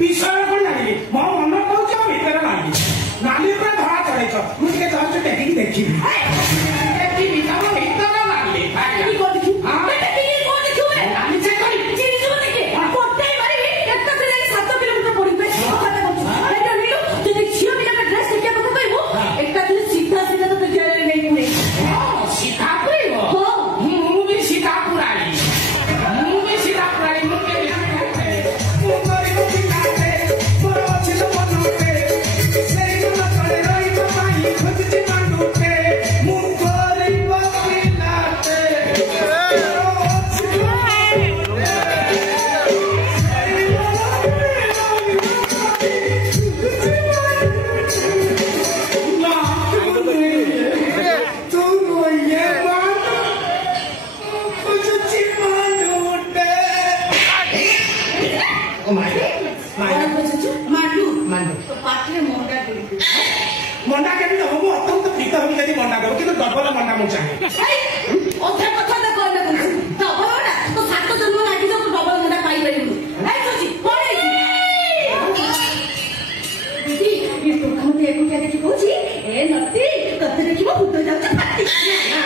विषय कौन जानी मो मन कौच भीतर नाली नाली पूरा धरा चढ़ेछ मुझे जस्ट टेकिंग देखी देखी तम भीतर नाली की को देखी हां बेटा की को देखू रे नाली चेक करी चीज जो देखे कोटे मारी एक से जाई 7 किलोमीटर पड़ी पे खाता करछु बेटा नीलू तू देखियो बिना का ड्रेस देखिया को कहबो एकटा दिन सीधा सीधा तो जेल नहीं पुरे हां सीधा पुरे हो मु भी सीधा पुराई मु भी सीधा पुराई मु के मु करी को बिनाते मोर अछि तो बनोते सेई न करे रही तो पाई खुद मांडूते मु करी को बिनाते मंडा के भी हम अत्यंत प्रीत हम यदि मंडा करू किंतु डबल मंडा मु चाहे ओथे कथा त कहले बोलछु डबल ना तो 7 जन्म लागि तो डबल मंडा पाई परिबु नाइ सोची पड़े दीदी ये तो हम देखो क्या देखि कहूची ए नती कथे देखिबो फुट जाउछ फाटी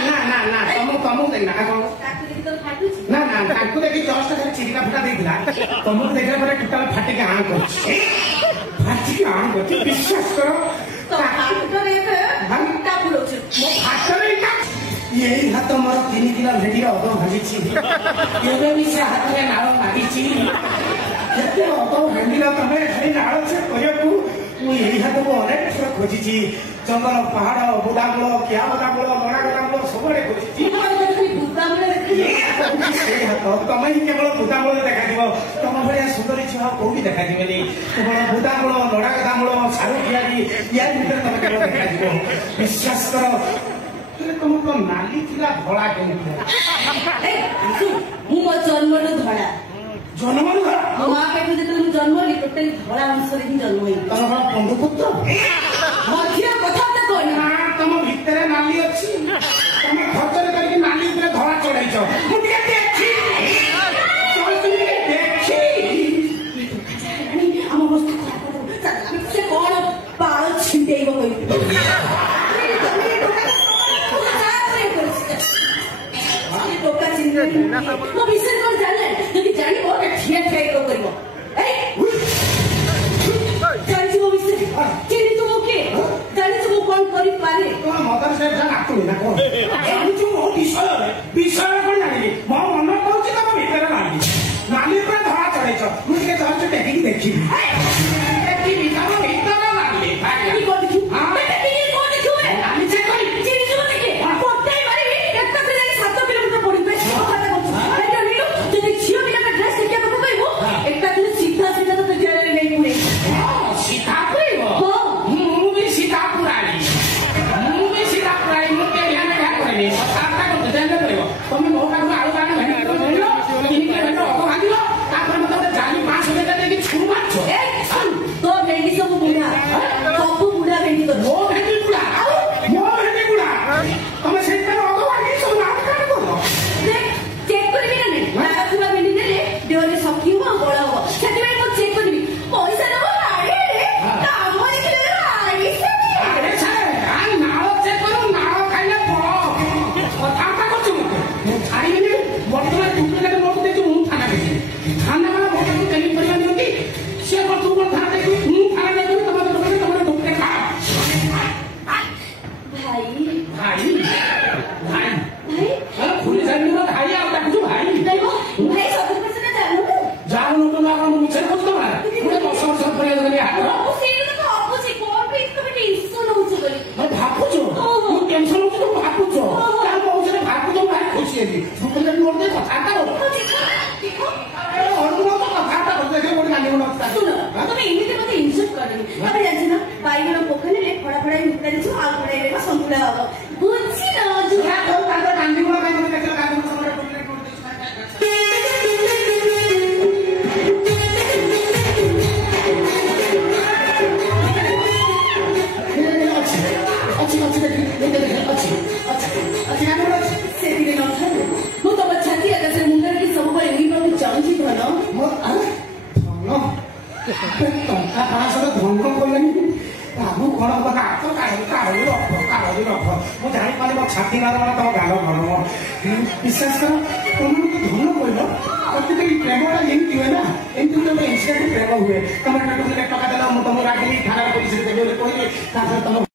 ना ना ना तमु देख ना कोन ताकू देखि तो फाटुची ना ना ताकू देखि जस्ट खाली चिरिका फटा देइला तमु देखला पर टोटल फाटे के आन करछ फाटी के आन करछ विश्वास करो तो हाथ रे घंटा बुलोछ मो फाट रे का यही हाथ मोर 3 किलो भेडी अदो भाजीची एबे भी से हाथ में नाळ मारिची केते अदो भेडी तमे खाली नाळ से करियकू मु यही हाथ को अनेक थोड़ा खोजीची जंगल पहाड़ बुदामलो क्या बुदामलो बड़ा बुदामलो सबरे खोजीची बुदामलो से हाथ तमे ही केवल बुदामलो देखा दिबो तम भलिया सुंदरी छुआ कोठी देखा दिबेनी केवल बुदामलो बड़ा बुदामलो सारू कियारी या भीतर तमे केवल देखा दिबो विश्वास करो तुमको नाली थिला धड़ा केनी ए मु मो जन्मलो धड़ा जन्मलो धड़ा मां पेट जे तुम जन्म ली टोटली धड़ा अंश रे ही जन्म होई तम पंडु पुत्र मझिया कथा त कहनी ना तम भीतर नाली अछि तमे खर्चर करके नाली ऊपर धड़ा चढ़ाइछ मु के देखी चल तुम के देखी हम वस्तु खराब से कोन पाल छिंडेइबो कहि तो विषय को जाने यदि जानी हो के ठिया ठिया को करबो ए जानी वो विषय केनी तो ओके जानी तो कोन करि पारे तो मदर से जान आतु ना को ए मुझे ओ विषय कोन जानी मो मन कहूची तम भीतर नाली पर धरा चढ़ेछ मुझे जस्ट टेकिंग देखी देखी तम भीतर नाली की को देखी हां बेटा की को देखू रे नाली चेक करी चीज जो देखे कोटे मारी एक से जाई 7 किलोमीटर पड़ी पे खाता करछु बेटा नीलू तू देखियो बिना का ड्रेस देखिया को कहबो एकटा दिन सीधा सीधा तो जेल नहीं पुरे हां सीधा पुरे हो मु भी सीधा पुराई मु के ध्यान क्या करे साता को ध्यान करे तुम मोटा को आलू दाना भेट को धरियो तीन के भेट को भागिलो तापर मत जानी 5 मिनट देके छू मारछो ए तो भेंडी सब बुढ़ा भेंडी तो मो भेंडी बुढ़ा तमे से पे अगो भागी सब नाम काट करो देख चेक करबी ना नहीं ना तुला भेंडी देले देवले सखी हो बड़ा हो सेति में को चेक करबी पैसा दबो आड़े रे काम देखले आड़ी से अरे छाड़े आ नाळ चेक करो नाळ खाइले पड़ो कथा का करछु मु छाड़ी नहीं बटला टुकले के मोट देखि मु थाना के थाना वाला मोट को कहीं परिवार नहीं से को तू को थाना देखि मु थाना देखि तमरे टुकले खा भाई खुली जानी ना भाई आप तक भाई नहीं वो भाई सब कुछ ना जानो तो ना हम मुझे कुछ तो मार मुझे तो सब पड़े लगे हां वो सीन तो ऑपोजिट कोन पे इसको भी टेंशन हो चुकी मैं भागू जो तू टेंशन हो तो भागू जो क्या मुझे भागू तो भाई खुशी है जी मुझे मोड़ दे कथा करो देखो और तू तो कथा करो देखे मोड़ गाने में लगता सुनो तुम्हें इमिते मते इंसल्ट करनी अब जानि ना बाईगण पोखरे ले फड़ा फड़ा मित्र छु आल फड़ा ले संतुला हो बुझी ना जुरा तो कांदा कांदी मोड़ में देखे कांदी मोड़ ଟଙ୍କା 500 ଧଙ୍ଗ କଲେନି ବାବୁ କଣ ହବ କାଳି ରଖ ମୁଁ ଜାଣିପାରି ମୋ ଛାତି ମାର ତମ ଗାଲ ଧର୍ମ ବିଶ୍ୱାସ କର ତମେ ଧନ କହିଲ ପ୍ରକୃତ ଏଇ ପ୍ରେମଟା ଏମିତି ହୁଏ ନା ଏମିତି ଗୋଟେ ଇନସିଡେଣ୍ଟ ପ୍ରେମ ହୁଏ ତମେ ଟଙ୍କା ଦେଲ ମୁଁ ତମକୁ ରାଗିଲି ଥାନାରେ ପୋଲିସରେ ଦେବି ବୋଲି କହିଲି ତାପରେ ତମ